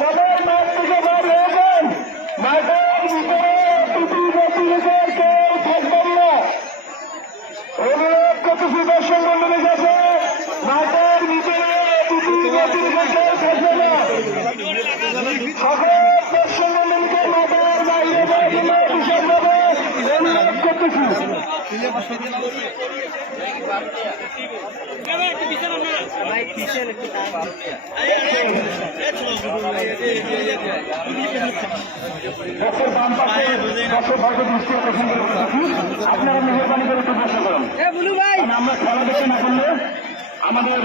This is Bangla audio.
সবাই মাঠ থেকে বার হয়ে যান। মাঠের ভিতরে দুটি গতিবিধির কেউ থাকবেন না। অনুরোধ করতেছি দর্শক মন্ডলীর কাছে, মাঠের ভিতরে দুটি গতিবিধির কেউ থাকবে না। সকল দর্শক মন্ডলীকে মাঠের বাইরে যাওয়ার জন্য বিশেষভাবে অনুরোধ করতেছি। আপনারা মেহরবানি করে একটু প্রশ্ন করেন। আমরা খেলা দেখতে না করলে আমাদের